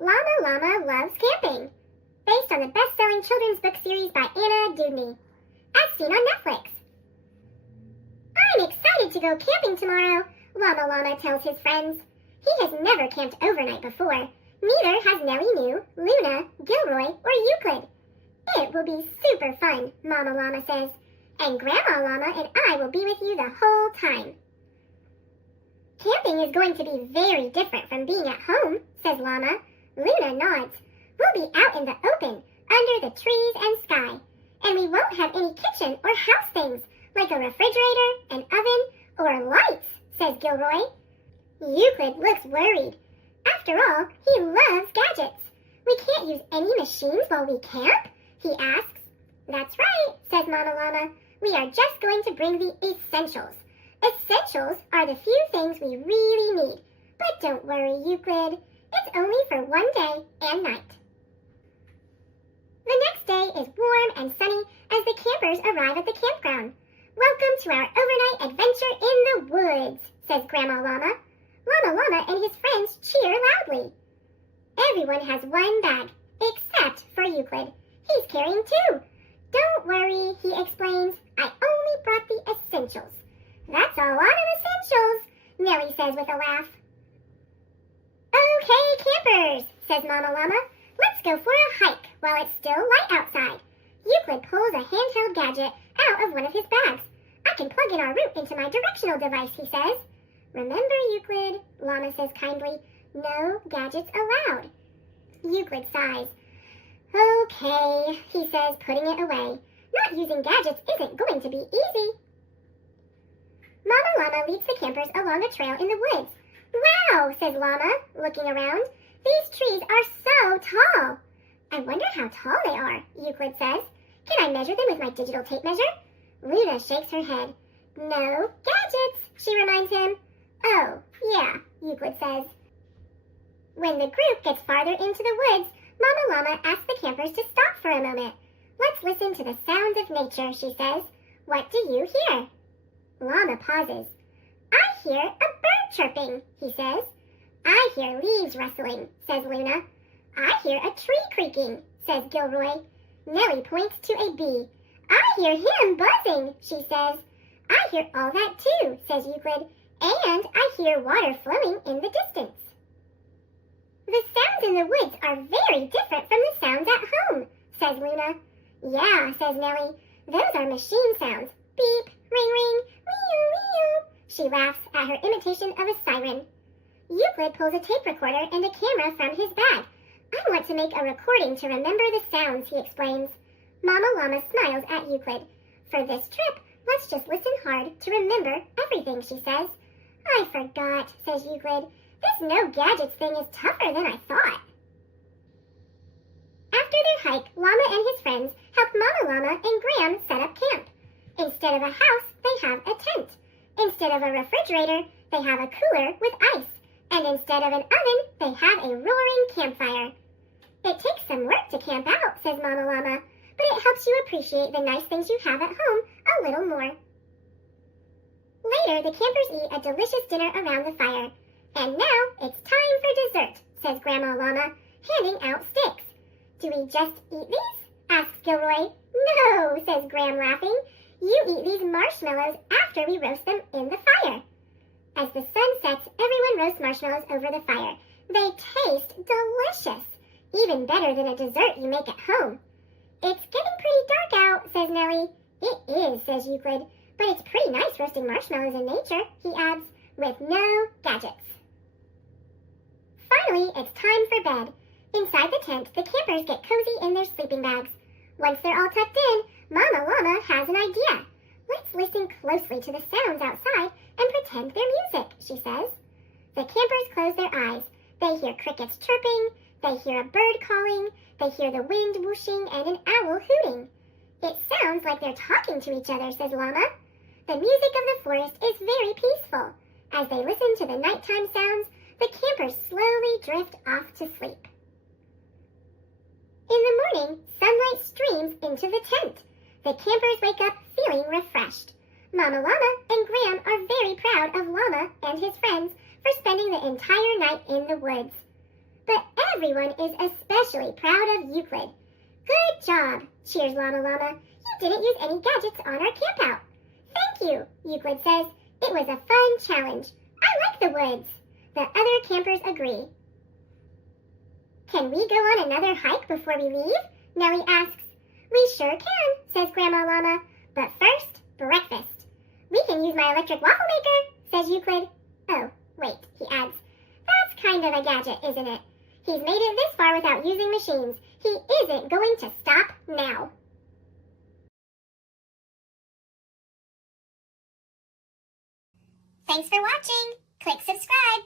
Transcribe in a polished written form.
Llama Llama Loves Camping, based on the best-selling children's book series by Anna Dewdney, as seen on Netflix. I'm excited to go camping tomorrow, Llama Llama tells his friends. He has never camped overnight before. Neither has Nellie New, Luna, Gilroy, or Euclid. It will be super fun, Mama Llama says, and Grandma Llama and I will be with you the whole time. Camping is going to be very different from being at home, says Llama. Luna nods. We'll be out in the open, under the trees and sky, and we won't have any kitchen or house things, like a refrigerator, an oven, or lights, says Gilroy. Euclid looks worried. After all, he loves gadgets. We can't use any machines while we camp, he asks. That's right, says Mama Llama. We are just going to bring the essentials. Essentials are the few things we really need. But don't worry, Euclid. It's only for one day and night. The next day is warm and sunny as the campers arrive at the campground. Welcome to our overnight adventure in the woods, says Grandma Llama. Llama Llama and his friends cheer loudly. Everyone has one bag, except for Euclid. He's carrying two. Don't worry, he explains. I only brought the essentials. That's a lot of essentials, Nellie says with a laugh. Okay, campers, says Mama Llama. Let's go for a hike while it's still light outside. Euclid pulls a handheld gadget out of one of his bags. I can plug in our route into my directional device, he says. Remember, Euclid, Llama says kindly, no gadgets allowed. Euclid sighs. Okay, he says, putting it away. Not using gadgets isn't going to be easy. Mama Llama leads the campers along a trail in the woods. Wow, says Llama, looking around. These trees are so tall. I wonder how tall they are, Euclid says. Can I measure them with my digital tape measure? Luna shakes her head. No gadgets, she reminds him. Oh, yeah, Euclid says. When the group gets farther into the woods, Mama Llama asks the campers to stop for a moment. Let's listen to the sounds of nature, she says. What do you hear? Llama pauses. I hear a bird chirping, he says. I hear leaves rustling, says Luna. I hear a tree creaking, says Gilroy. Nellie points to a bee. I hear him buzzing, she says. I hear all that too, says Euclid. And I hear water flowing in the distance. The sounds in the woods are very different from the sounds at home, says Luna. Yeah, says Nellie. Those are machine sounds. Beep, ring, ring, wee-oo. She laughs at her imitation of a siren. Euclid pulls a tape recorder and a camera from his bag. I want to make a recording to remember the sounds, he explains. Mama Llama smiles at Euclid. For this trip, let's just listen hard to remember everything, she says. I forgot, says Euclid. This no gadgets thing is tougher than I thought. After their hike, Llama and his friends help Mama Llama and Graham set up camp. Instead of a house, they have a tent. Instead of a refrigerator, they have a cooler with ice. And instead of an oven, they have a roaring campfire. It takes some work to camp out, says Mama Llama, but it helps you appreciate the nice things you have at home a little more. Later, the campers eat a delicious dinner around the fire. And now it's time for dessert, says Grandma Llama, handing out sticks. Do we just eat these? Asks Gilroy. No, says Graham, laughing. You eat these marshmallows after we roast them in the fire. As the sun sets, everyone roasts marshmallows over the fire. They taste delicious, even better than a dessert you make at home. It's getting pretty dark out, says Nellie. It is, says Euclid, but it's pretty nice roasting marshmallows in nature, he adds, with no gadgets. Finally, it's time for bed. Inside the tent, the campers get cozy in their sleeping bags. Once they're all tucked in, Mama Llama has an idea. Let's listen closely to the sounds outside and pretend they're music, she says. The campers close their eyes. They hear crickets chirping, they hear a bird calling, they hear the wind whooshing and an owl hooting. It sounds like they're talking to each other, says Llama. The music of the forest is very peaceful. As they listen to the nighttime sounds, the campers slowly drift off to sleep. In the morning, sunlight streams into the tent. The campers wake up feeling refreshed. Mama Llama and Graham are very proud of Llama and his friends for spending the entire night in the woods. But Everyone is especially proud of Euclid. Good job, cheers Llama Llama. You didn't use any gadgets on our campout. Thank you, Euclid says. It was a fun challenge. I like the woods. The other campers agree. Can we go on another hike before we leave? Nellie asks. We sure can, says Grandma Llama. But first, breakfast. We can use my electric waffle maker, says Euclid. Oh, wait, he adds. That's kind of a gadget, isn't it? He's made it this far without using machines. He isn't going to stop now. Thanks for watching. Click subscribe